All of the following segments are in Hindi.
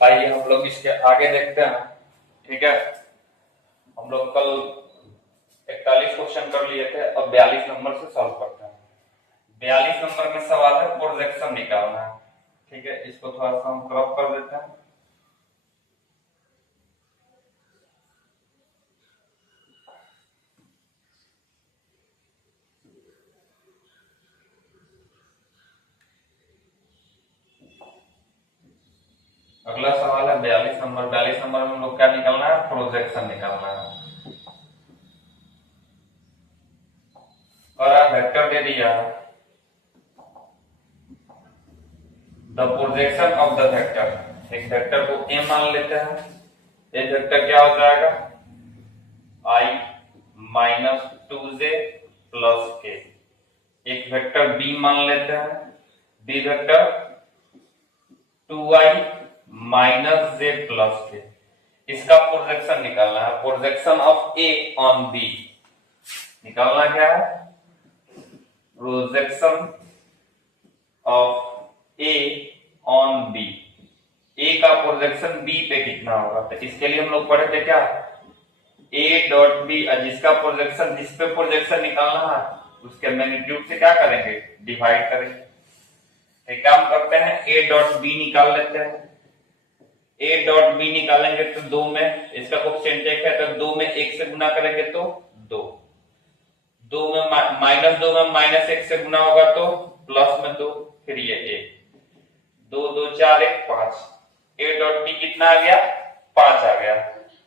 आइए हम लोग इसके आगे देखते हैं। ठीक है, हम लोग कल 41 क्वेश्चन कर लिए थे, अब 42 नंबर से सॉल्व करते हैं। 42 नंबर में सवाल है प्रोजेक्शन निकालना है। ठीक है, इसको थोड़ा सा हम क्रॉप कर देते हैं। अगला सवाल है 42 नंबर। 42 नंबर में हम लोग क्या निकालना है? प्रोजेक्शन निकालना है। और आप वेक्टर दे दिया the projection of the vector. एक वेक्टर को ए मान लेते हैं। एक वेक्टर क्या हो जाएगा? आई माइनस 2j प्लस के। एक वेक्टर बी मान लेते हैं। B vector 2i minus J plus K. इसका प्रोजेक्शन निकालना है। Projection of A on B निकालना क्या है? Projection of A on B. A का प्रोजेक्शन बी पे कितना होगा? तो इसके लिए हम लोग पढ़े थे क्या? ए डॉट बी, जिसका प्रोजेक्शन, जिस पे प्रोजेक्शन निकालना है उसके मैग्नीट्यूड से क्या करेंगे? डिवाइड करेंगे। एक काम करते हैं, ए डॉट बी निकाल लेते हैं। ए डॉट बी निकालेंगे तो 2 में इसका कोफिशिएंट 1 है, तो 2 में 1 से गुना करेंगे तो 2। 2 में माइनस 2 में माइनस 1 से गुना होगा तो प्लस में 2, फिर ये 1। 2 2 4 1 5। ए डॉट बी कितना आ गया? 5 आ गया।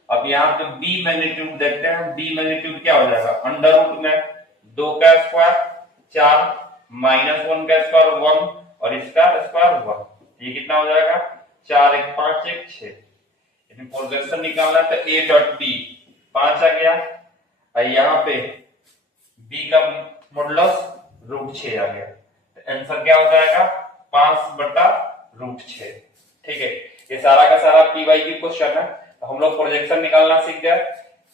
अब यहाँ पे बी मैग्नीट्यूड देखते हैं। बी मैग्नीट्यूड क्या हो जाएगा? अंडर रूट में 2 का स्क्वायर 4 माइनस 1 का स्क्वायर 1 और इसका स्क्वायर 1। ये कितना हो जाएगा? 4 1 5 1 6। यदि प्रोजेक्शन निकालना है तो ए डॉट बी 5 आ गया और यहाँ पे बी का मॉडुलस √6 आ गया। तो आंसर क्या हो जाएगा? 5/√6। ठीक है, ये सारा का सारा पीवाई की क्वेश्चन है। तो हम लोग प्रोजेक्शन निकालना सीख गए।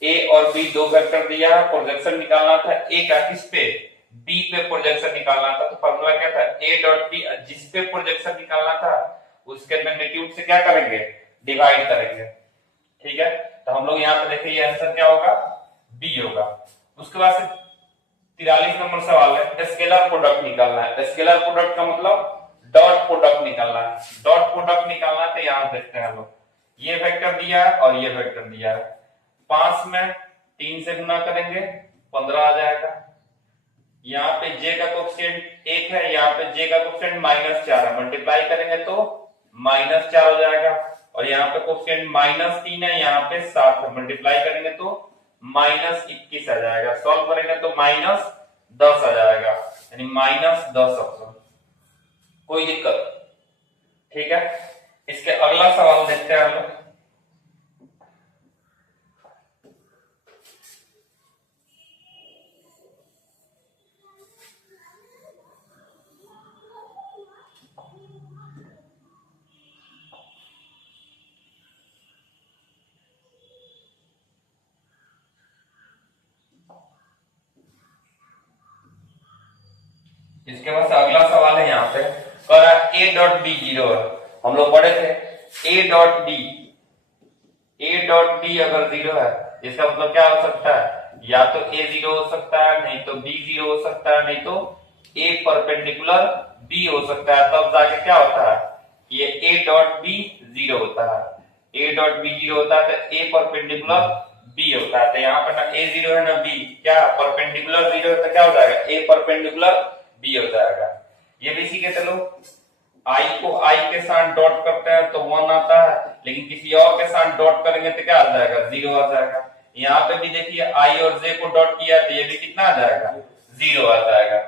ए और बी दो वेक्टर दिया है, प्रोजेक्शन निकालना था। ए का किस पे? बी पे प्रोजेक्शन निकालना था। तो फॉर्मूला क्या था? ए डॉट बी, जिस पे प्रोजेक्शन निकालना था उसके मैग्नीट्यूड से क्या करेंगे? डिवाइड करेंगे। ठीक है, तो हम लोग यहाँ पे देखिए ये आंसर क्या होगा? बी होगा। उसके बाद से 43 नंबर सवाल है, स्केलर प्रोडक्ट निकालना है। स्केलर प्रोडक्ट का मतलब डॉट प्रोडक्ट निकालना है। डॉट प्रोडक्ट निकालना है तो यहाँ देखते हैं लोग, ये वेक्टर दिया है और ये वेक्टर दिया है। 5 में 3 से गुना करेंगे 15 आ जाएगा। यहाँ पे j का कोफिशिएंट 1 है, यहाँ पे j का कोफिशिएंट -4 है। मल्टीप्लाई करेंगे तो -4 हो जाएगा। और यहाँ पे कोफिशिएंट -3 है, यहाँ पे 7 है। मल्टीप्लाई करेंगे तो -21 आ जाएगा। सॉल्व करेंगे तो -10 आ जाएगा, यानी -10 ऑप्शन। कोई दिक्कत? ठीक है, इसके अगला सवाल देखते हैं हम लोग। इसके बाद अगला सवाल है यहाँ पे, कह रहा है ए डॉट बी 0 है। हम लोग पढ़े थे A dot B. A dot B अगर 0 है, इसका मतलब क्या हो सकता है? या तो ए 0 हो सकता है, नहीं तो बी 0 हो सकता है, नहीं तो ए परपेंडिकुलर बी हो सकता है। तब जाके क्या होता है? ये ए डॉट बी 0 होता है। ए डॉट बी 0 होता है तो ए परपेंडिकुलर बी होता है। तो यहाँ पर ना ए 0 है ना बी, क्या परपेंडिकुलर 0 है तो क्या हो जाएगा? ए परपेंडिकुलर बी हो जाएगा। ये भी सीखे चलो। आई को आई के साथ डॉट करते हैं तो 1 आता है, लेकिन किसी और के साथ डॉट करेंगे तो क्या आ जाएगा? 0 आ जाएगा। यहाँ पे भी देखिए आई और जे को डॉट किया तो ये भी कितना आ जाएगा? 0 आ जाएगा।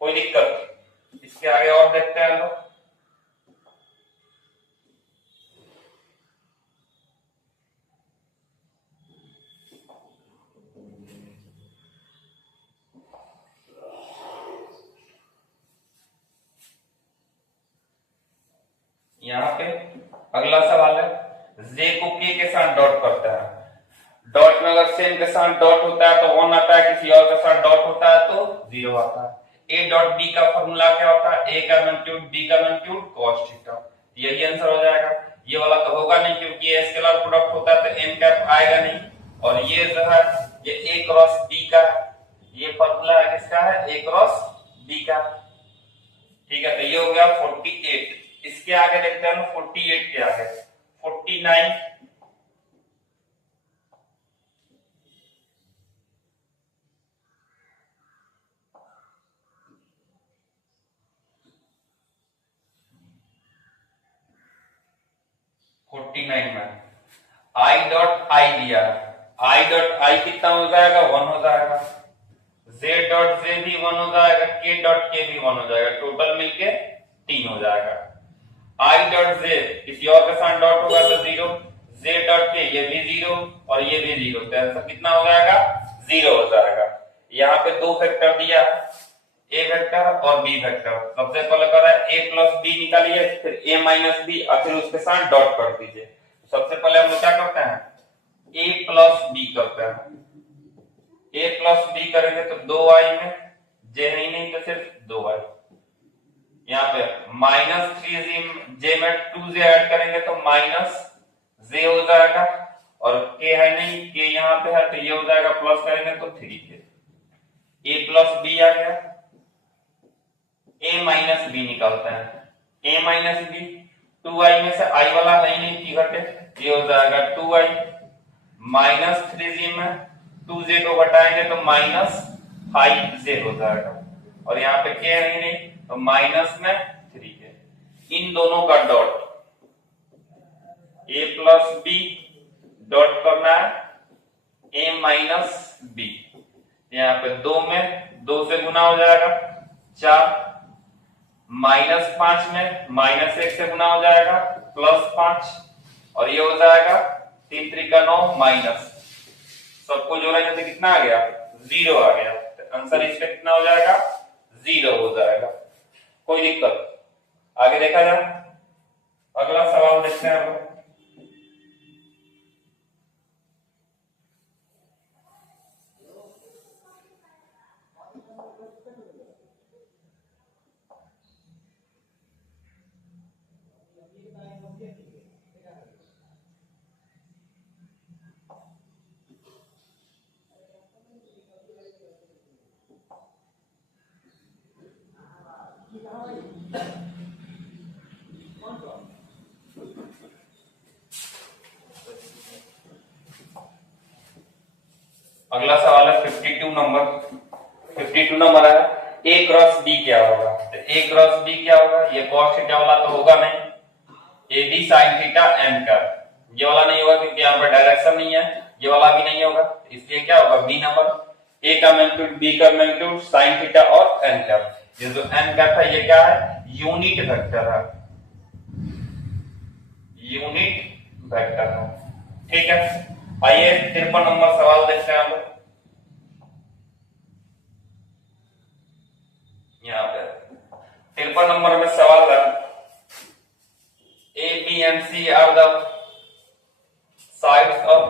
कोई दिक्कत? इसके आगे और देखते हैं लोग। यहाँ पे अगला सवाल है, जे को के साथ डॉट करता है। डॉट में अगर सेम के साथ डॉट होता है तो 1 आता है, किसी और के साथ डॉट होता है तो 0 आता है। ए डॉट बी का फॉर्मूला क्या होता है? ए का मैग्नीट्यूड बी का मैग्नीट्यूड cos थीटा। यही आंसर हो जाएगा। ये वाला तो होगा नहीं क्योंकि ये स्केलर प्रोडक्ट होता है तो एन कैप आएगा नहीं। और ये जो है ये ए क्रॉस बी का, ये फॉर्मूला है किसका है, ए क्रॉस बी का। ठीक है, तो ये हो गया 48। इसके आगे देखते हैं 48 के आगे 49, 49 में आई डॉट आई दिया, आई डॉट आई कितना हो जाएगा, 1 हो जाएगा। z डॉट z भी 1 हो जाएगा, k डॉट k भी 1 हो जाएगा, टोटल मिलके 3 हो जाएगा। i डॉट z किसी और के साथ डॉट होगा तो 0, z डॉट k ये भी 0 और ये भी 0, तो आंसर कितना हो जाएगा, 0 हो जाएगा। यहाँ पे दो वेक्टर दिया, a वेक्टर और b वेक्टर। सबसे पहले कर रहा है a प्लस b निकालिए, फिर a माइनस b और फिर उसके साथ डॉट कर दीजिए। सबसे पहले हम लोग क्या करते हैं, a प्लस b करते हैं। a प्लस b करेंगे तो 2i में j है ही नहीं तो सिर्फ 2i। यहाँ पे माइनस 3j में 2j ऐड करेंगे तो माइनस j हो जाएगा, और k है नहीं, k यहाँ पे है तो ये हो जाएगा, प्लस करेंगे तो 3k। a प्लस b आ गया, a माइनस b निकालते हैं। a माइनस b 2i में से i वाला है ही नहीं, की घटे, ये हो जाएगा 2i माइनस 3j में 2j को घटाएंगे तो माइनस 5j हो जाएगा, और यहाँ पे k है ही नहीं तो माइनस में 3k। इन दोनों का dot a plus b dot करना है a माइनस b। यहाँ पे 2 में 2 से गुना हो जाएगा 4, माइनस 5 में माइनस 1 से गुना हो जाएगा प्लस 5, और ये हो जाएगा 3 3 9 माइनस, सबको जोड़ेंगे तो कितना आ गया, 0 आ गया। तो आंसर इसका कितना हो जाएगा, 0 हो जाएगा। कोई दिक्कत, आगे देखा जाए। अगला सवाल देखते हैं हम लोग। अगला सवाल है 52 नंबर। 52 नंबर है a क्रॉस b क्या होगा। तो a क्रॉस b क्या होगा, ये cos थीटा वाला तो होगा नहीं, a b sin theta n का, ये वाला नहीं होगा क्योंकि यहाँ पर डायरेक्शन नहीं है, ये वाला भी नहीं होगा, इसलिए क्या होगा, b नंबर। a का मैग्नीट्यूड b का मैग्नीट्यूड sin थीटा और n का। ये जो n का था ये क्या है, यूनिट वेक्टर है, यूनिट वेक्टर है। ठीक है, आइए 53 नंबर सवाल देखते हैं हम लोग। यहाँ पे 53 नंबर में सवाल है, A, B and C are the sides of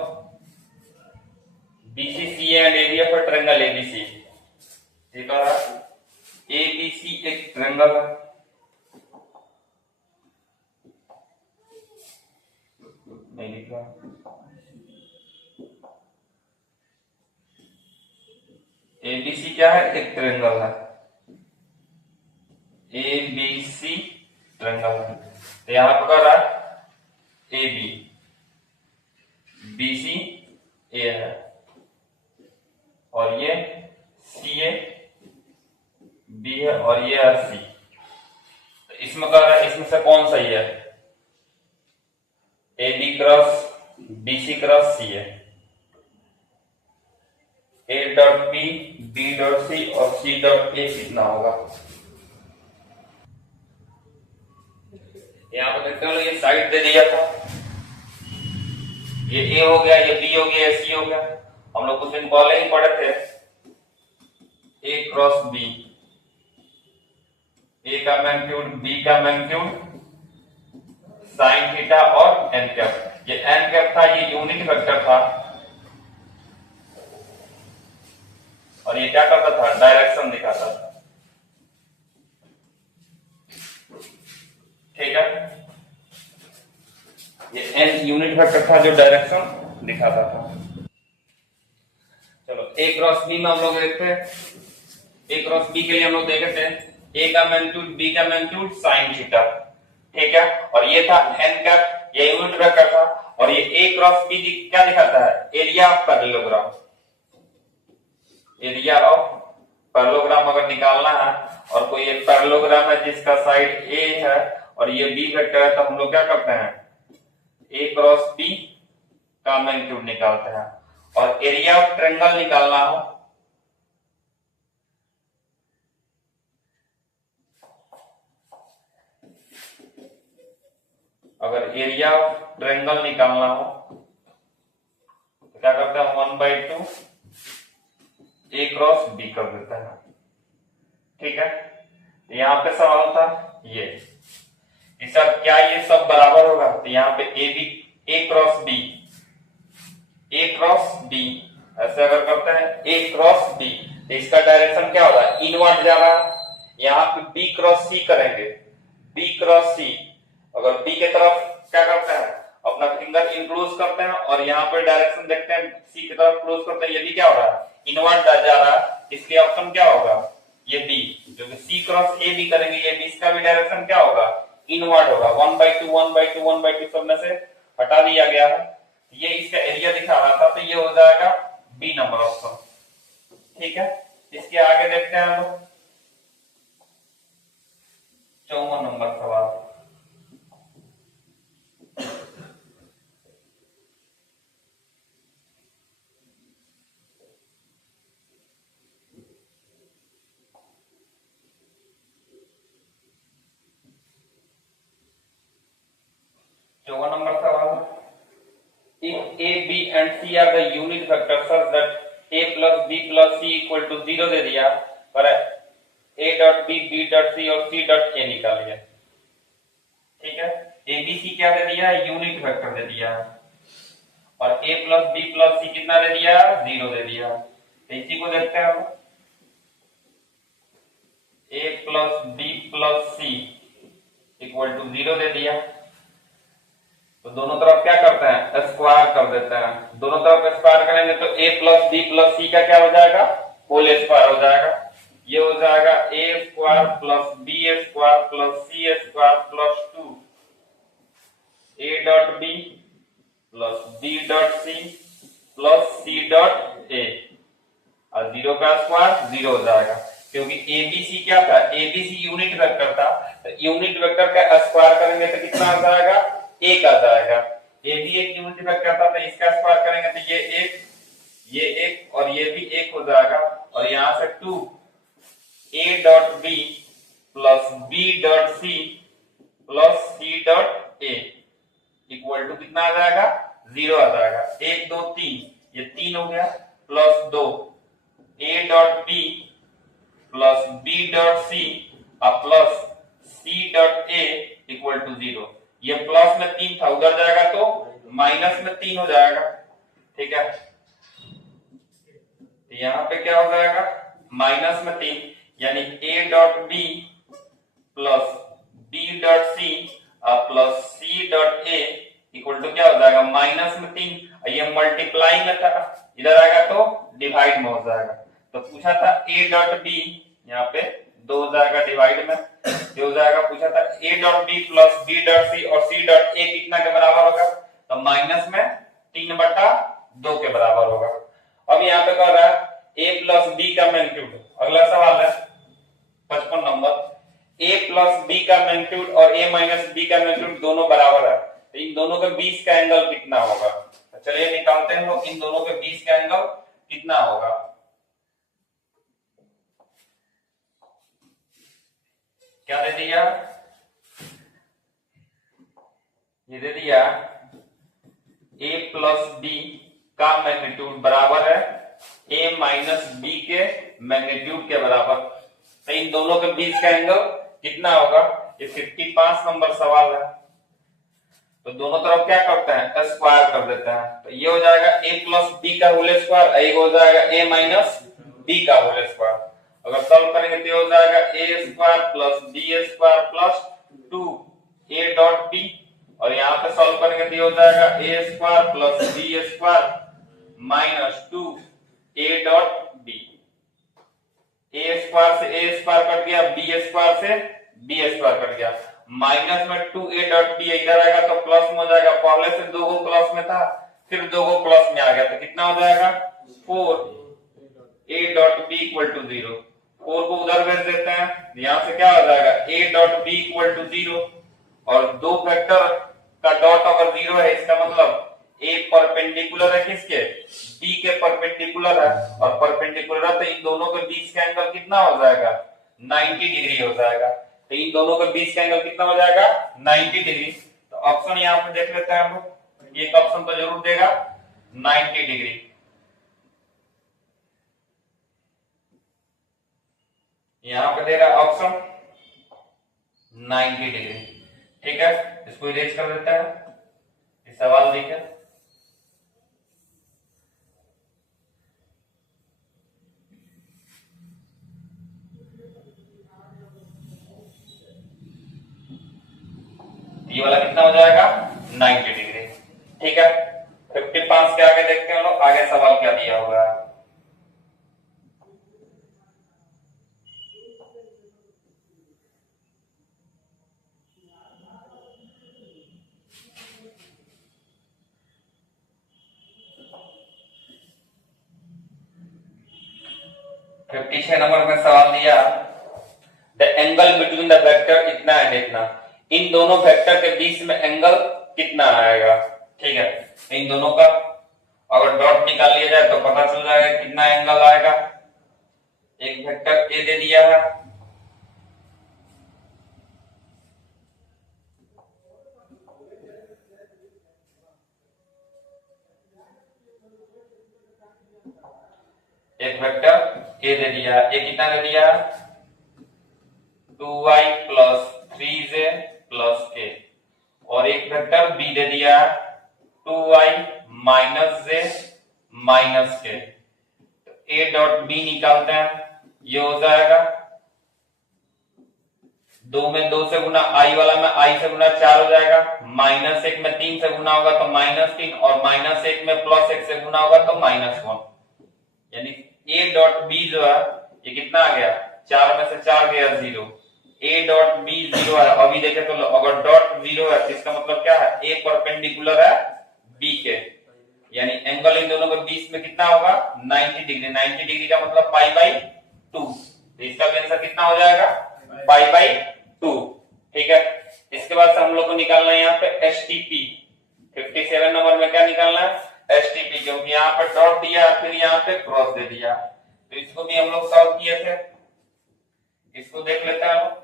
BCCA and AD of a triangle ABC। ठीक है, ABC एक ट्रायंगल है, नहीं लिखा, ABC क्या है, एक ट्रायंगल है, ABC ट्रायंगल है। तो यहां पर कर रहा है AB, BC A है, और ये CA B है, और ये है C। तो इसमें कर रहा है, इसमें से कौन सही है, AB cross BC cross C है, A dot B, B dot C और C डॉट A कितना होगा। यहाँ पर देखते हो, ये साइड दे दिया था, ये A हो गया, ये B हो गया, ये C हो गया। हम लोग कुछ दिन पहले ही पढ़े थे A क्रॉस B, A का मैग्नीट्यूड B का मैग्नीट्यूड साइन थीटा और n कैप। ये n कैप था, ये यूनिट वेक्टर था, और ये क्या करता था, डायरेक्शन दिखाता था। ठीक है, ये एन यूनिट वेक्टर था जो डायरेक्शन दिखाता था। चलो ए क्रॉस बी में हम लोग देखते हैं। ए क्रॉस बी के लिए हम लोग देखे थे ए का मैग्नीट्यूड बी का मैग्नीट्यूड साइन थीटा, ठीक है। और ये था एन का, ये यूनिट वेक्टर था। और ये ए क्रॉस बी क्या दिखाता है? Area of parallelogram. Area of parallelogram अगर निकालना है और कोई एक पैरेललोग्राम है जिसका साइड ए है और ये बी वेक्टर है, तो हम लोग क्या करते हैं? ए क्रॉस बी का मैग्नीट्यूड निकालते हैं। और एरिया ऑफ ट्रायंगल निकालना हो, अगर एरिया ऑफ ट्रायंगल निकालना हो तो क्या करते हैं? 1/2 ए क्रॉस बी कर देते हैं, ठीक है। यहां पे सवाल था ये सब, क्या ये सब बराबर होगा? तो यहाँ पे A B, A cross B, A cross B ऐसे अगर करते हैं ए क्रॉस बी, तो इसका डायरेक्शन क्या होगा? इनवर्ड जा रहा है। यहाँ पे बी क्रॉस सी करेंगे, बी क्रॉस सी, अगर बी के तरफ क्या करते हैं? अपना फिंगर इंक्लूज करते हैं और यहाँ पे डायरेक्शन देखते हैं सी की तरफ क्लोज करते हैं, ये भी क्या हो रहा है? इनवर्ड जा रहा है। इसलिए ऑप्शन क्या होगा? ये बी, जो कि सी क्रॉस ए बी करेंगे, ये बी, इसका भी डायरेक्शन क्या होगा? इनवर्ड होगा। 1/2 1/2 1/2 सब में से हटा दिया गया है। ये इसका एरिया दिखा रहा था, तो ये हो जाएगा बी नंबर ऑप्शन, ठीक है। इसके आगे देखते हैं हम लोग 54 नंबर सवाल। नंबर सवाल, if a b and c are the unit vectors such that a plus b plus c equal to 0 दे दिया, पर a dot b, b dot c और c dot a निकालिए, ठीक है। a b c क्या दे दिया? यूनिट वेक्टर दे दिया। और a plus b plus c कितना दे दिया? 0 दे दिया। तो इसी को देखते हैं हम, a plus b plus c equal to 0 दे दिया, तो दोनों तरफ क्या करते हैं? स्क्वायर कर देते हैं। दोनों तरफ स्क्वायर करेंगे तो a प्लस बी प्लस सी का क्या हो जाएगा? होल स्क्वायर हो जाएगा। ये हो जाएगा a square plus B square plus C square plus 2 a dot B plus B dot C plus C dot A, और 0 का स्क्वायर 0 हो जाएगा, क्योंकि एबीसी क्या था? एबीसी यूनिट वेक्टर था। तो यूनिट वेक्टर का स्क्वायर करेंगे तो कितना आ जाएगा? एक आ जाएगा। ए भी एक यूनिट वेक्टर था, तो इसका स्क्वायर करेंगे तो ये एक और ये भी एक हो जाएगा। और यहां से 2 a dot B plus B dot C plus C dot A equal to कितना आ जाएगा? 0 आ जाएगा। 1 2 3, ये 3 हो गया, plus 2 a dot B plus B dot C plus C dot A equal to 0। ये प्लस में 3 था, उधर जाएगा तो माइनस में 3 हो जाएगा, ठीक है। तो यहां पे क्या हो जाएगा? माइनस में 3, यानी a dot B plus B dot C plus C dot A equal to क्या हो जाएगा? माइनस में 3। ये मल्टीप्लाई में था, इधर आएगा तो डिवाइड में हो जाएगा। तो पूछा था a डॉट बी, यहाँ पे 2 हो जाएगा डिवाइड में, जो हो जाएगा। पूछा था a dot B plus B dot C और सी डॉट ए कितना के बराबर होगा? तो माइनस में 3/2 के बराबर होगा। अब यहाँ पे कर रहा है a प्लस बी का मैग्नीट्यूड। अगला सवाल है 55 नंबर, a प्लस बी का मैग्नीट्यूड और a माइनस बी का मैग्नीट्यूड दोनों बराबर है, तो इन दोनों के बीच का एंगल कितना होगा? तो चलिए निकालते हैं लोग, इन दोनों के बीच का एंगल कितना होगा। क्या दे दिया? ये दे दिया a प्लस बी का मैग्नीट्यूड बराबर है a माइनस बी के मैग्नीट्यूड के बराबर। तो इन दोनों के बीच का एंगल कितना होगा? ये 55 नंबर सवाल है। तो दोनों तरफ क्या करते हैं? स्क्वायर कर देते हैं। तो ये हो जाएगा a प्लस बी का होल स्क्वायर, एक हो जाएगा a माइनस बी का होल स्क्वायर। अगर सॉल्व करेंगे तो हो जाएगा a square plus B square plus 2 a dot B और यहाँ पे सॉल्व करके दिया हो जाएगा A square plus B square minus 2 A dot B. A square से ए स्क्वायर कट गया, बी स्क्वायर से बी स्क्वायर कट गया, माइनस में 2a डॉट बी इधर आएगा तो प्लस में हो जाएगा, पहले से 2 को प्लस में था फिर 2 को प्लस में आ गया तो कितना हो जाएगा 4a dot B equal to 0। 4 को उधर भेज देते हैं, यहां से क्या हो जाएगा a dot B equal to 0 और दो वेक्टर का डॉट अगर 0 है इसका मतलब a परपेंडिकुलर है किसके, b के परपेंडिकुलर है, और परपेंडिकुलर है तो इन दोनों के बीच का एंगल कितना हो जाएगा 90 डिग्री हो जाएगा। तो इन दोनों के बीच का एंगल कितना हो जाएगा 90 डिग्री। तो ऑप्शन यहाँ पे देख लेते हैं हम लोग, एक ऑप्शन तो जरूर देगा 90 डिग्री। यहाँ पे दे रहा ऑप्शन 90 डिग्री। ठीक है, इसको इरेज कर देते हैं। ये सवाल देखिए, ये वाला कितना हो जाएगा 90 डिग्री। ठीक है, 55 के आगे देखते हैं लोग, आगे सवाल क्या दिया हुआ है। फिफ्टी 56 नंबर में सवाल दिया the angle between the vector इतना एंड इतना, इन दोनों वेक्टर के बीच में एंगल कितना आएगा। ठीक है, इन दोनों का अगर डॉट निकाल लिया जाए तो पता चल जाएगा कितना एंगल आएगा। एक वेक्टर ए दे दिया है, एक वेक्टर ए दे दिया, ए कितना दे दिया 2y plus 3z plus k, और एक वेक्टर बी दे दिया 2y minus z minus k। a dot B निकालते हैं, ये हो जाएगा 2 में 2 से गुना, i वाला में i से गुना 4 हो जाएगा, माइनस 1 में 3 से गुना होगा तो माइनस 3, और माइनस 1 में प्लस 1 से गुना होगा तो माइनस 1, यानी a डॉट बी जो है ये कितना आ गया 4 में से 4 गया 0, a डॉट बी 0 है। अभी देखे तो अगर डॉट 0 है तो इसका मतलब क्या है a परपेंडिकुलर है b के, यानी एंगल इन दोनों के बीच में कितना होगा 90 डिग्री। 90 डिग्री का मतलब पाई बाई 2, तो इसका आंसर कितना हो जाएगा पाई बाई 2। ठीक है, इसके बाद से हम लोग को निकालना है यहाँ पे एसटीपी। 57 नंबर में क्या निकालना है एसटीपी, क्योंकि यहाँ पे डॉट दिया फिर यहाँ पे क्रॉस दे दिया, तो इसको भी हम लोग सॉल्व किए थे, इसको देख लेते हैं हम।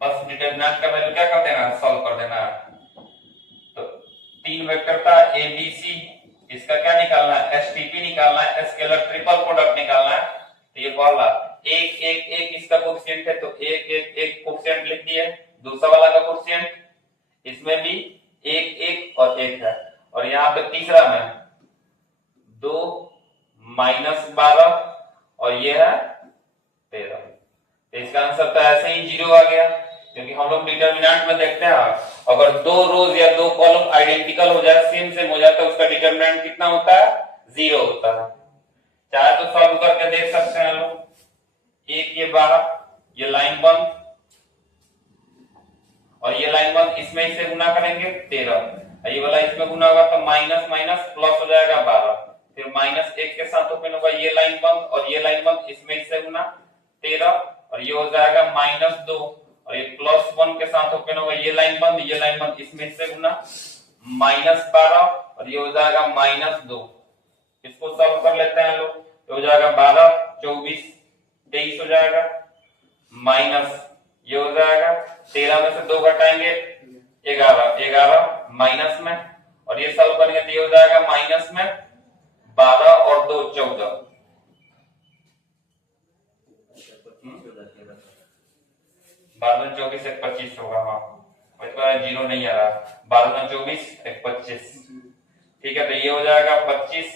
बस डिटरमिनेंट का वैल्यू क्या कर देना सॉल्व कर देना है। तो 3 वेक्टर था ए बी सी, इसका क्या निकालना है एसटीपी निकालना है, स्केलर ट्रिपल प्रोडक्ट निकालना है। तो ये पहला एक एक एक इसका कोएफिशिएंट है तो एक एक एक कोएफिशिएंट लिख दिए, दूसरा वाला का कोएफिशिएंट इसमें भी एक एक और एक है, और यहाँ पे तीसरा में 2 माइनस 12 और ये है 13। तो इसका आंसर तो ऐसे ही 0 आ गया, क्योंकि हम लोग डिटरमिनेंट में देखते हैं अगर 2 रोज या 2 कॉलम आइडेंटिकल हो जाए सेम हो जाए तो उसका डिटरमिनेंट कितना होता है 0 होता है। चाहे तो सॉल्व करके देख सकते हैं लोग, एक ये बाहर ये लाइन बंद और ये लाइन बंद, इसमें इसे गुना करेंगे 13, ये वाला इसमें गुना होगा तो माइनस माइनस प्लस हो जाएगा 12, फिर माइनस 1 के साथ ओपन होगा ये लाइन बंद और ये लाइन बंद, इसमें इससे गुना 13 और ये हो जाएगा माइनस 2, और ये प्लस 1 के साथ ओपन होगा ये लाइन बंद, इसमें इससे गुना माइनस 12 और ये हो जाएगा माइनस 2। इसको सॉल्व कर लेते हैं लोग, तो हो जाएगा 12 24 23 हो जाएगा, माइनस ये हो जाएगा 13 में से 2 घटाएंगे 11 11 माइनस में, और ये सॉल्व करेंगे तो ये हो जाएगा माइनस में 12 और 2 14, 12 24 एक 25 होगा। हाँ जीरो नहीं आ रहा, 12 24 एक 25। ठीक है, तो ये हो जाएगा 25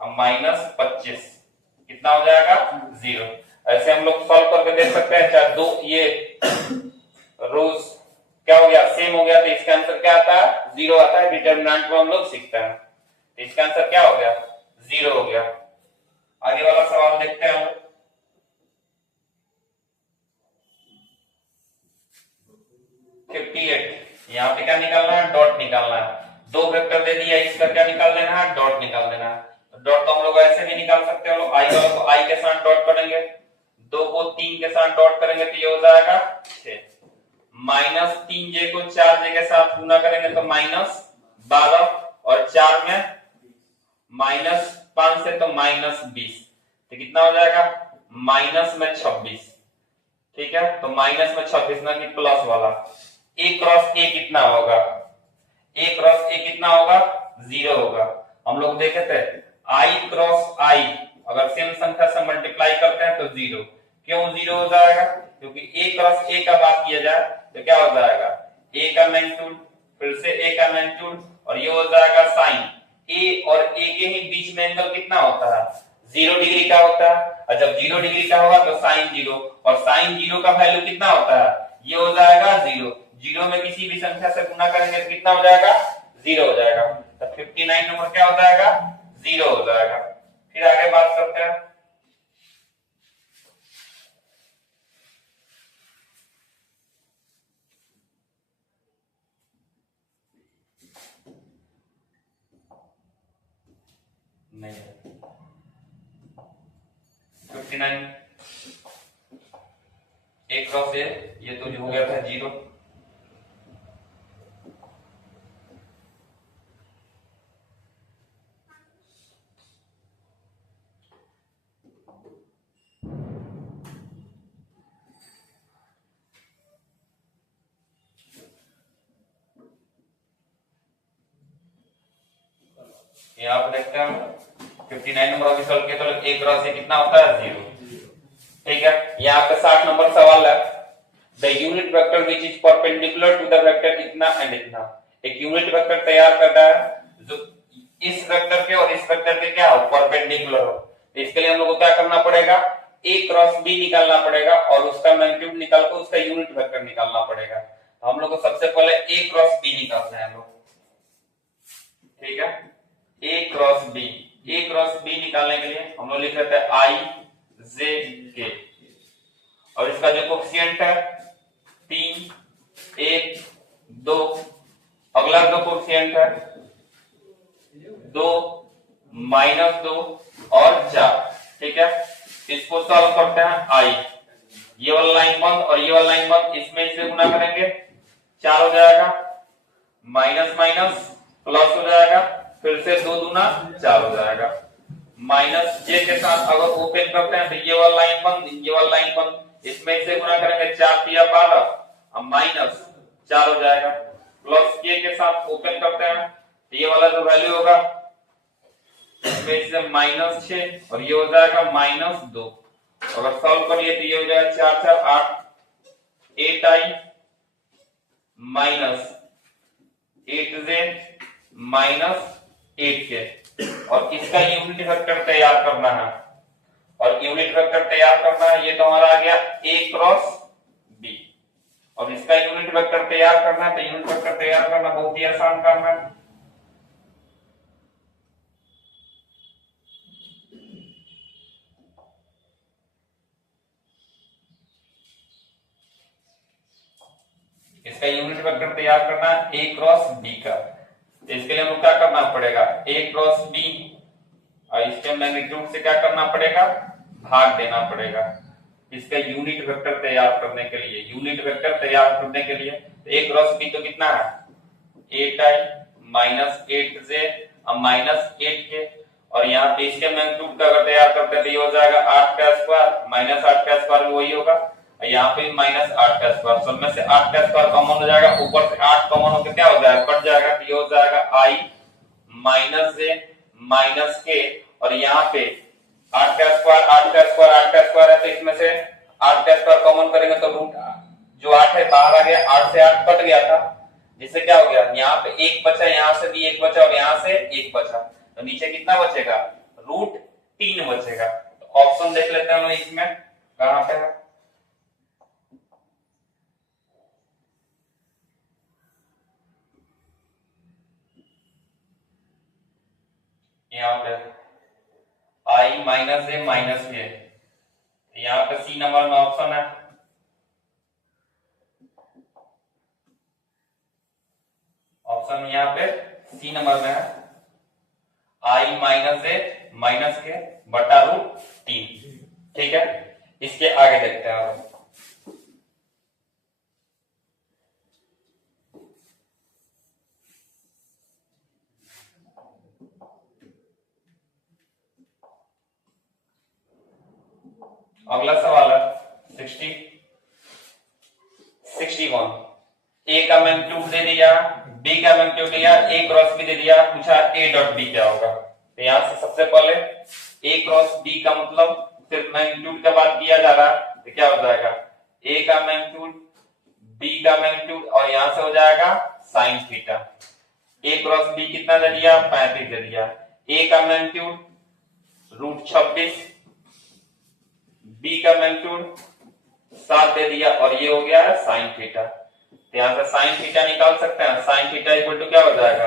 और माइनस 25 कितना हो जाएगा 0। ऐसे हम लोग सॉल्व करके देख सकते हैं, चाहे 2 ये रोज क्या हो गया, सेम हो गया, तो इसका आंसर क्या आता है, 0 आता है। डिटर्मिनेंट को हम लोग सीखते हैं, तो इसका आंसर क्या हो गया, 0 हो गया। आगे वाला सवाल देखते हैं हम। 58 यहाँ पे क्या निकालना है, डॉट निकालना है। दो वेक्टर दे दिया, इसका क्या निकाल देना है, डॉट निकाल देना है। तो डॉट तो हम लोग ऐसे भी निकाल सकते हैं, हम लोग आई वाला को आई के साथ डॉट करेंगे, 2 को 3 के साथ डॉट करेंगे तो ये हो जाएगा 6, माइनस 3j को 4j के साथ गुना करेंगे तो माइनस 12, और 4 में माइनस 5 से तो माइनस 20, तो कितना हो जाएगा, माइनस में 26। ठीक है, तो माइनस में 26 ना कि प्लस वाला। ए क्रॉस ए कितना होगा, ए क्रॉस ए कितना होगा, 0 होगा। हम लोग देखे थे आई क्रॉस आई अगर सेम संख्या से मल्टीप्लाई करते हैं तो 0। क्यों 0 हो जाएगा, क्योंकि ए क्रॉस ए का बात किया जाए तो क्या हो जाएगा, ए का मैग्नीट्यूड फिर से ए का मैग्नीट्यूड, और ये हो जाएगा साइन। ए और ए के ही बीच में एंगल कितना होता है, 0 डिग्री का होता है, और जब 0 डिग्री का होगा तो साइन 0, और साइन 0 का वैल्यू कितना होता है, ये हो जाएगा 0। 0 में किसी भी संख्या से गुना करेंगे तो कितना हो जाएगा, 0 हो जाएगा। तो 59 नंबर क्या हो जाएगा, 0 हो जाएगा। फिर आगे बात करते हैं। नहीं 59 एक क्रॉस ए, ये तो हो गया था 0। यहाँ पर देखते हैं 59 नंबर ऑफ सॉल्व किया तो ए क्रॉस ए कितना होता है, 0। ठीक है, यहाँ पे 60 नंबर सवाल है, the unit vector which is perpendicular to the vector इतना एंड इतना। एक यूनिट वेक्टर तैयार करना है जो इस वेक्टर के और इस वेक्टर के क्या हो, परपेंडिकुलर हो। तो इसके लिए हम लोग को क्या करना पड़ेगा, ए क्रॉस बी निकालना पड़ेगा, और उसका मैग्नीट्यूड निकाल कर उसका यूनिट वेक्टर निकालना पड़ेगा। तो हम लोग को सबसे पहले ए क्रॉस बी निकालना है हम लोग। ठीक है, ए cross B, A cross B निकालने के लिए हम लोग लिख लेते हैं आई जे के, और इसका जो कोफिशिएंट है 3 1 2, अगला जो कोफिशिएंट है 2 -2 और 4। ठीक है, इसको सॉल्व करते हैं। आई ये वाला लाइन बंद और ये वाला लाइन बंद, इसमें इसे गुना करेंगे 4 हो जाएगा, माइनस माइनस प्लस हो जाएगा, फिर से 2 दूना 4 हो जाएगा, माइनस जे के साथ अगर ओपन करते हैं तो ये वाला लाइन बंद ये वाला लाइन बंद, इसमें इसे गुना करेंगे 4 तिया 12 और माइनस 4 हो जाएगा, प्लस के साथ ओपन करते हैं तो ये वाला जो वैल्यू होगा इसमें इसे -6 और ये हो जाएगा -2। अगर सॉल्व करिए तो ये हो जाएगा 4 4 8 8 आई माइनस 8j -8k, और इसका यूनिट वेक्टर तैयार करना है, और यूनिट वेक्टर तैयार करना है, ये तो हमारा आ गया ए क्रॉस बी, और इसका यूनिट वेक्टर तैयार करना है। तो यूनिट वेक्टर तैयार करना बहुत ही आसान काम है। इसका यूनिट वेक्टर तैयार करना है ए क्रॉस बी का। इसके लिए हमको क्या करना पड़ेगा, ए क्रॉस बी, और इसके मैग्नीट्यूड से क्या करना पड़ेगा, भाग देना पड़ेगा। इसका यूनिट वेक्टर तैयार करने के लिए, यूनिट वेक्टर तैयार करने के लिए तो ए क्रॉस बी तो कितना है 8i -8j और -8k, और यहाँ पे इसके मैग्नीट्यूड का अगर तैयार करते हैं तो ये हो जाएगा 8 का स्क्वायर, -8 का स्क्वायर वही होगा, यहाँ पे -8 का स्क्वायर, सब में से 8 का स्क्वायर कॉमन हो जाएगा, ऊपर से 8 कॉमन होकर क्या हो जाएगा, कट जाएगा, तो ये हो जाएगा i -j -k, और यहाँ पे 8 का स्क्वायर 8 का स्क्वायर 8 का स्क्वायर है, तो इसमें से 8 का स्क्वायर कॉमन करेंगे तो रूट जो 8 है बाहर आ गया, 8 से 8 कट गया था, जिससे क्या हो गया, यहाँ पे 1 बचा, यहाँ से भी 1 बचा और यहाँ से 1 बचा, तो नीचे कितना बचेगा, √3 बचेगा। तो ऑप्शन देख लेते हैं हम इसमें कहां पे है। यहाँ पे आई माइनस ए माइनस के, यहाँ पे सी नंबर में ऑप्शन है। ऑप्शन यहाँ पे सी नंबर में है, आई माइनस ए माइनस के बटा रूट 3। ठीक है, इसके आगे देखते हैं अब। अगला सवाल है 61। ए का मैग्नीट्यूड दे दिया, बी का मैग्नीट्यूड दिया, ए क्रॉस बी दे दिया, पूछा ए डॉट बी क्या होगा। तो यहां से सबसे पहले ए क्रॉस बी का मतलब सिर्फ मैग्नीट्यूड का बात किया जा रहा है, तो क्या हो जाएगा ए का मैग्नीट्यूड बी का मैग्नीट्यूड और यहां से हो जाएगा साइन थीटा। ए क्रॉस बी कितना दे दिया, 35 दे दिया। ए का मैग्नीट्यूड रूट 26, बी का मैग्नीट्यूड 7 दे दिया और ये हो गया है साइन थीटा। तो यहां से साइन थीटा निकाल सकते हैं। साइन थीटा इक्वल टू क्या हो जाएगा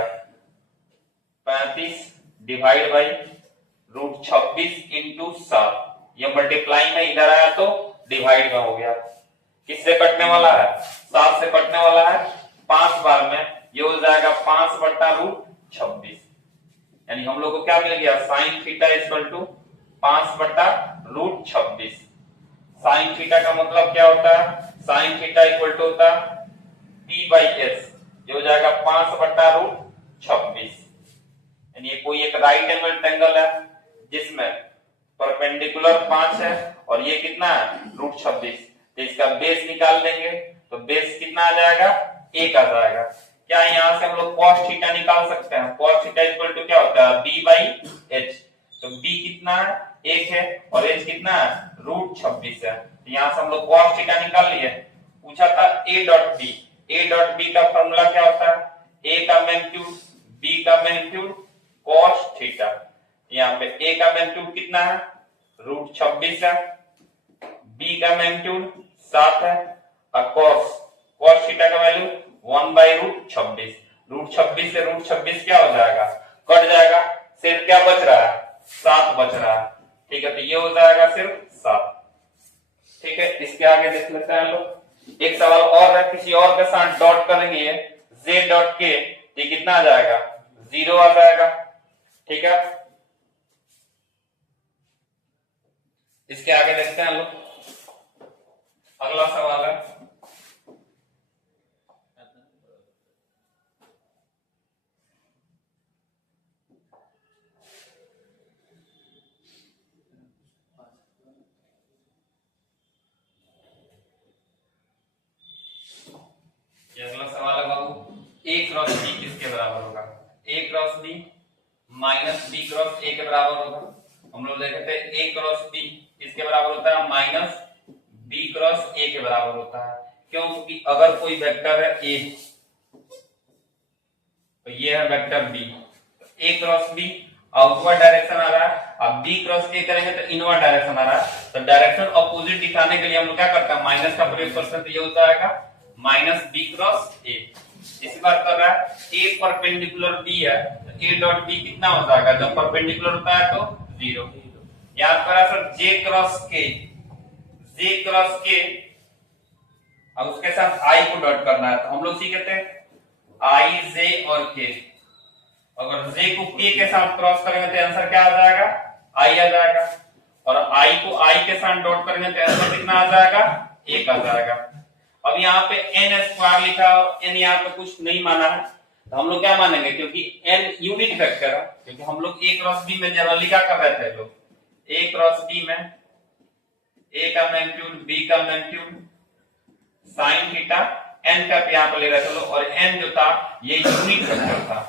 35 डिवाइड बाई रूट 26 इंटू 7। ये मल्टीप्लाई में इधर आया तो डिवाइड में हो गया। किससे कटने वाला है, 7 से कटने वाला है 5 बार में, ये हो जाएगा 5 बटा रूट 26। यानी हम लोग को क्या मिल गया, साइन थीटा इक्वल टू 5 बटा रूट 26। साइन थीटा का मतलब क्या होता है, साइन थीटा इक्वल टू होता है पी बाई एस, जो हो जाएगा 5 बटा रूट 26। यानी ये कोई एक राइट एंगल ट्रायंगल है जिसमें परपेंडिकुलर 5 है और ये कितना है रूट 26। तो इसका बेस निकाल देंगे तो बेस कितना आ जाएगा 1 आ जाएगा। क्या यहां से हम लोग cos थीटा निकाल सकते हैं। cos थीटा इक्वल टू क्या होता है b बाई h। तो b कितना है 1 है और h कितना है रूट 26 है। तो यहां से हम लोग cos थीटा निकाल लिए। पूछा था a dot b। a dot b का फॉर्मूला क्या होता है, a का मैग्नीट्यूड b का मैग्नीट्यूड cos थीटा। यहाँ पे a का मैग्नीट्यूड कितना है रूट 26 है, b का मैग्नीट्यूड 7 है और cos थीटा का वैल्यू 1 बाई रूट 26। रूट 26 से रूट 26 क्या हो जाएगा, कट जाएगा, सिर्फ क्या बच रहा है 7 बच रहा है। ठीक है, तो ये हो जाएगा सिर्फ 7। ठीक है, इसके आगे देख लेते हैं हम लोग। एक सवाल और है, किसी और के साथ डॉट करेंगे z डॉट के, ये कितना आ जाएगा 0 आ जाएगा। ठीक है, इसके आगे देखते हैं हम लोग। अगला सवाल है अगला सवाल है बाबू, a क्रॉस b किसके बराबर होगा। a cross b minus b cross a के बराबर होगा। हम लोग देखे थे a क्रॉस b किसके बराबर होता है, माइनस b क्रॉस a के बराबर होता है। क्यों, क्योंकि अगर कोई वेक्टर है a तो ये है vector b, a cross b outward direction आ रहा है, अब b क्रॉस a करेंगे तो इनवर्ड डायरेक्शन आ रहा है। तो डायरेक्शन अपोजिट दिखाने के लिए हम लोग क्या करते हैं, माइनस का प्रयोग करते हैं। तो ये हो जाएगा माइनस b क्रॉस a। इसी बात कर रहा है a परपेंडिकुलर b है तो a डॉट b कितना हो जाएगा, जब परपेंडिकुलर होता है तो 0। याद करा सर j क्रॉस k अब उसके साथ i को डॉट करना है। तो हम लोग सीखे थे i j और k, अगर j को k के साथ क्रॉस करेंगे तो आंसर क्या आ जाएगा i आ जाएगा, और i को i के साथ डॉट करेंगे तो आंसर कितना आ जाएगा 1 आ जाएगा। अब यहाँ पे n स्क्वायर लिखा और n यहाँ पे कुछ नहीं माना है तो हम लोग क्या मानेंगे, क्योंकि n यूनिट वेक्टर है, क्योंकि हम लोग a क्रॉस b में जनरली क्या कर रहे थे लोग, a क्रॉस b में a का मैग्नीट्यूड b का मैग्नीट्यूड साइन थीटा n का यहाँ पे ले रहे थे लोग, और n जो था ये यूनिट वेक्टर था,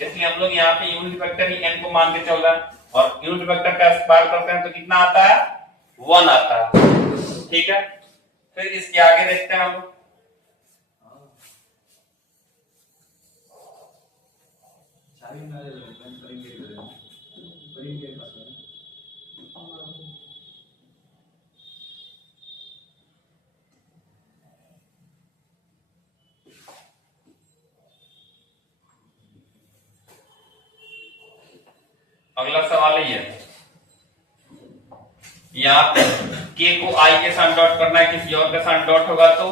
इसलिए हम लोग यहाँ पे यूनिट वेक्टर ही n को मान के चल रहे हैं। और यूनिट वेक्टर का स्क्वायर करते हैं तो कितना आता है 1 आता है। ठीक है, फिर इसके आगे देखते हैं हम। अगला सवाल ही है, यहाँ पे k को i के साथ डॉट करना है, किसी और के साथ डॉट होगा तो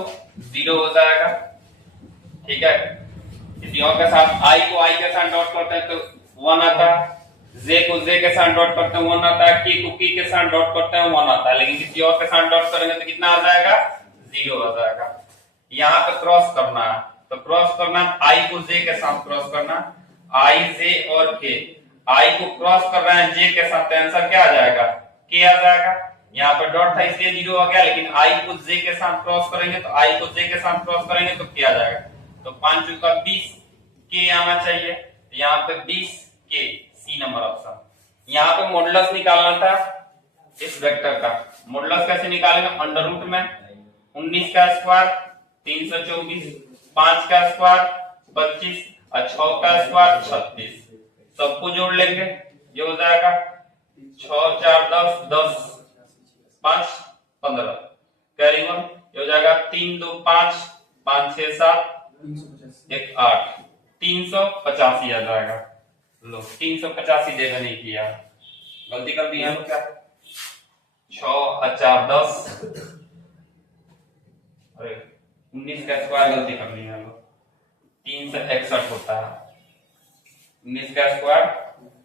0 हो जाएगा। ठीक है, किसी और के साथ i को i के साथ डॉट करते हैं तो 1 आता है, j को j के साथ डॉट करते हैं 1 आता है, k को k के साथ डॉट करते हैं 1 आता है, लेकिन किसी और के साथ डॉट करेंगे तो कितना आ जाएगा, 0 आ जाएगा। यहाँ पे क्रॉस करना है, तो क्रॉस करना i को j के साथ क्रॉस करना, i j और k, i को क्रॉस कर रहे हैं j के साथ, तो आंसर क्या आ जाएगा, k आ जाएगा। यहाँ पर डॉट था इसलिए 0 आ गया, लेकिन i को j के साथ क्रॉस करेंगे तो i को j के साथ क्रॉस करेंगे तो k आ जाएगा। तो 5 चुका 20 k आना चाहिए, तो यहाँ पे 20 k, सी नंबर ऑप्शन। यहाँ पे मॉडुलस निकालना था इस वेक्टर का, मॉडुलस कैसे निकालेंगे, अंडर रूट में 19 का स्क्वायर 324, 5 का स्क्वायर 25 और 6 का स्क्वायर 36, सबको जोड़ लेंगे, ये हो जाएगा 6 4 10 10 5 15, कैरी 1 ये हो जाएगा 3 2 5 5 6 7 1 8, 385 आ जाएगा। लो 385 देगा नहीं किया, गलती कर दी है क्या, 6 और 4 10, अरे 19 का स्क्वायर गलती कर ली है, 361 होता है, 19 का स्क्वायर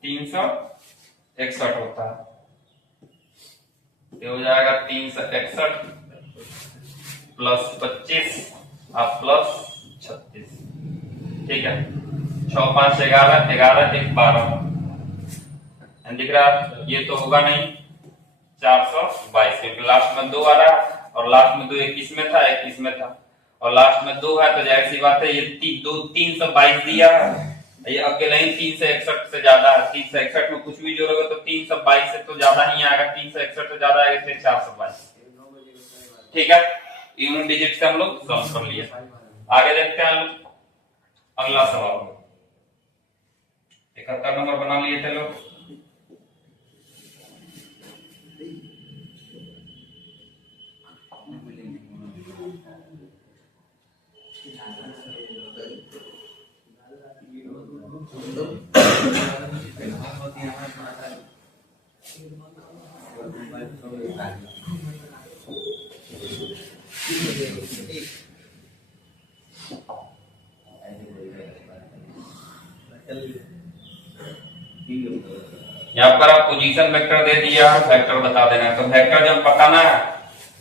361 होता है, ये हो जाएगा 361 प्लस 25 और प्लस 36। ठीक है, 6 5 11 11 1 12 दिख रहा है, ये तो होगा नहीं, 422 क्योंकि लास्ट में 2 आ रहा है और लास्ट में 2 21 में था 21 में था और लास्ट में 2 है, तो जाहिर सी बात है ये 322 दिया है, ये अकेले ही 361 से ज्यादा है, 361 में कुछ भी जोड़ोगे तो 322 से तो ज्यादा ही आएगा, 361 से ज्यादा आएगा, इसलिए 422। ठीक है, यूनिट डिजिट से हम लोग सॉल्व कर लिए। आगे देखते हैं हम लोग अगला सवाल, 71 नंबर बना लिए थे लोग। यहाँ पर आप पोजीशन वेक्टर दे दिया, वेक्टर बता देना है, तो वेक्टर जब बताना है,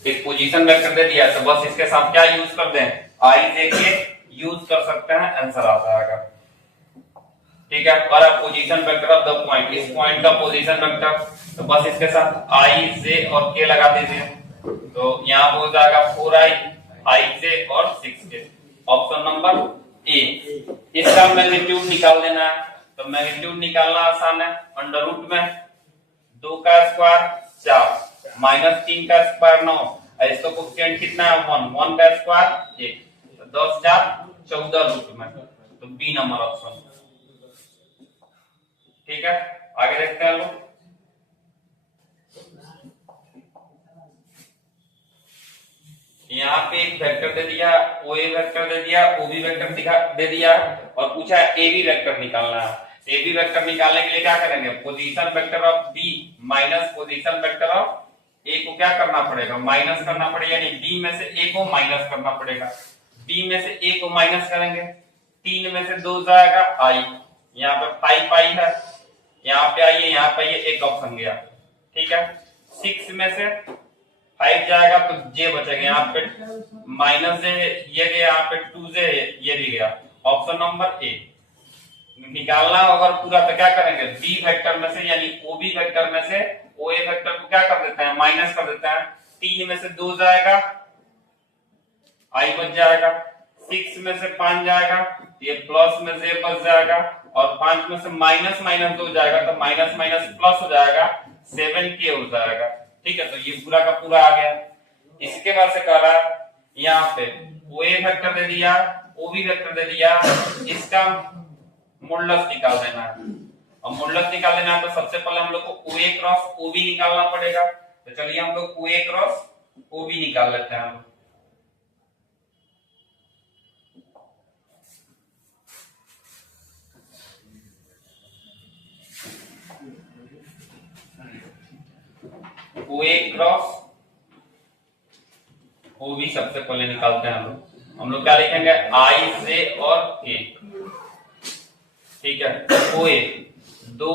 एक पोजीशन वेक्टर दे दिया तो बस इसके साथ क्या यूज कर दें, आई जे के यूज कर सकते हैं, आंसर आ जाएगा। ठीक है, पर position vector of the point, इस पॉइंट का पोजीशन वेक्टर, तो बस इसके साथ आई जे और के लगा दीजिए, तो यहाँ हो जाएगा 4i आई जे और 6k, ऑप्शन नंबर ए। इसका मैग्नीट्यूड निकाल देना है, तो मैग्नीट्यूड निकालना आसान है, अंडर रूट में 2 का स्क्वायर 4 माइनस 3 का स्क्वायर 9, इसका कोएफिशिएंट कितना है 1, 1 का स्क्वायर 1, तो 10 4 14 रूट में, तो बी नंबर ऑप्शन। ठीक है, आगे देखते हैं लोग। यहाँ पे एक वेक्टर दे दिया, ओ ए वेक्टर दे दिया, ओ बी वेक्टर दे दिया और पूछा ए बी वेक्टर निकालना है। ए बी वेक्टर निकालने के लिए क्या करेंगे, position vector of B minus position vector of A को क्या करना पड़ेगा, माइनस करना पड़ेगा, यानी बी में से ए को माइनस करना पड़ेगा, बी में से ए को माइनस करेंगे, 3 में से 2 जाएगा आई, यहाँ पे 5 आई है, यहाँ पे आइए, यहाँ पे ये एक ऑप्शन गया। ठीक है, 6 में से 5 जाएगा तो जे बचेगा, यहाँ पे माइनस जे ये गया, यहाँ पे 2 जे ये भी गया, ऑप्शन नंबर ए निकालना। अगर पूरा तो क्या करेंगे, बी वेक्टर में से यानी ओ बी वेक्टर में से ओ ए वेक्टर को क्या कर देते हैं, माइनस कर देते हैं, 3 में से 2 जाएगा आई बच जाएगा, 6 में से 5 जाएगा, ये प्लस में जे बच जाएगा और 5 में से माइनस माइनस 2 जाएगा तो माइनस माइनस प्लस हो जाएगा, 7k हो जाएगा। ठीक है, तो ये पूरा का पूरा आ गया। इसके बाद से कह रहा है यहाँ पे ओ ए वेक्टर दे दिया, ओ बी वेक्टर दे दिया, इसका मॉडुलस निकाल देना है, और मॉडुलस निकाल देना है तो सबसे पहले हम लोग को ओ ए क्रॉस ओ बी निकालना पड़ेगा, तो चलिए हम लोग ओ ए क्रॉस ओ बी निकाल लेते हैं। हम ओ ए क्रॉस ओ बी सबसे पहले निकालते हैं हम लोग क्या लिखेंगे आई जे और के, ठीक है। ओ ए 2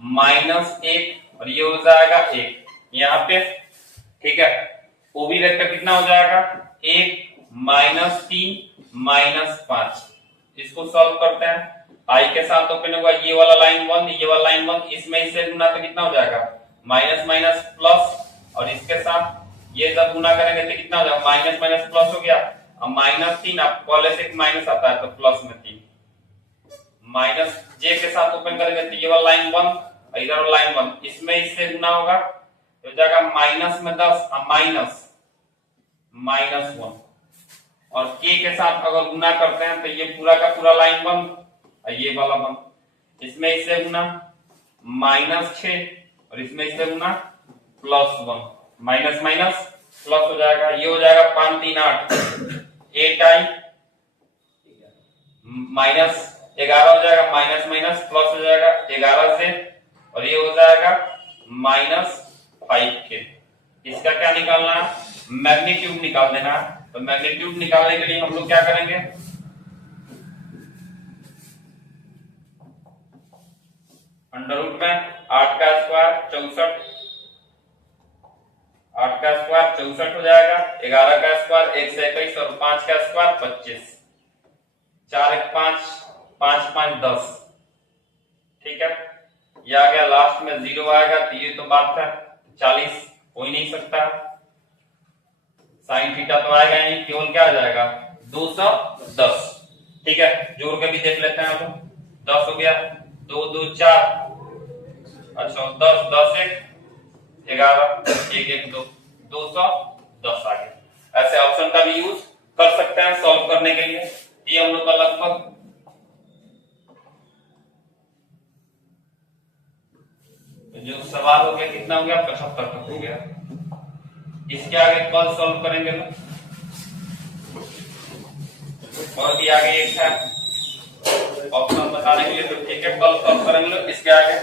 माइनस 1 और ये हो जाएगा 1 यहाँ पे, ठीक है। ओ बी वेक्टर कितना हो जाएगा 1 माइनस 3 माइनस 5, इसको सॉल्व करते हैं। आई के साथ ओपन होगा ये वाला लाइन 1, ये वाला लाइन 1, इसमें इससे गुना तो कितना हो जाएगा माइनस माइनस प्लस, और इसके साथ ये जब गुना करेंगे तो कितना हो जाएगा माइनस माइनस प्लस हो गया। अब माइनस 3 अब पहले से माइनस आता है तो प्लस में 3, माइनस जे के साथ ओपन करेंगे तो ये वाला लाइन 1 और इधर वाला लाइन 1, इसमें इससे गुना होगा तो हो जाएगा माइनस में 10 माइनस माइनस 1, और के के साथ अगर गुना करते हैं तो ये पूरा का पूरा लाइन 1 और ये वाला 1, इसमें इससे गुना माइनस 6 और इसमें इससे गुना प्लस 1, माइनस माइनस प्लस हो जाएगा, ये हो जाएगा 5 3 8 8 आई माइनस 11 हो जाएगा, माइनस माइनस प्लस हो जाएगा 11 से, और ये हो जाएगा माइनस 5 के। इसका क्या निकालना है मैग्नीट्यूड निकाल देना है। तो मैग्नीट्यूड निकालने के लिए हम लोग क्या करेंगे अंडर रूट में 8 का स्क्वायर 64, 8 का स्क्वायर 64 हो जाएगा, 11 का स्क्वायर 121 और 5 का स्क्वायर 25, 4 1 5 5 5 10, ठीक है। ये आ गया, लास्ट में 0 आएगा तो ये तो बात है 40 हो ही नहीं सकता, साइन थीटा तो आएगा ही, केवल क्या आ जाएगा 210, ठीक है। जोड़ के भी देख लेते हैं हम, 10 हो गया 2 2 4, अच्छा 10 10 1 11 1 1 2 210 आ गया। ऐसे ऑप्शन का भी यूज कर सकते हैं सॉल्व करने के लिए। ये हम लोग का लगभग जो सवाल हो गया कितना हो गया 75 तक हो गया। इसके आगे कल सॉल्व करेंगे ना, और भी आगे एक है ऑप्शन बताने के लिए, तो ठीक है कल सॉल्व करेंगे इसके आगे।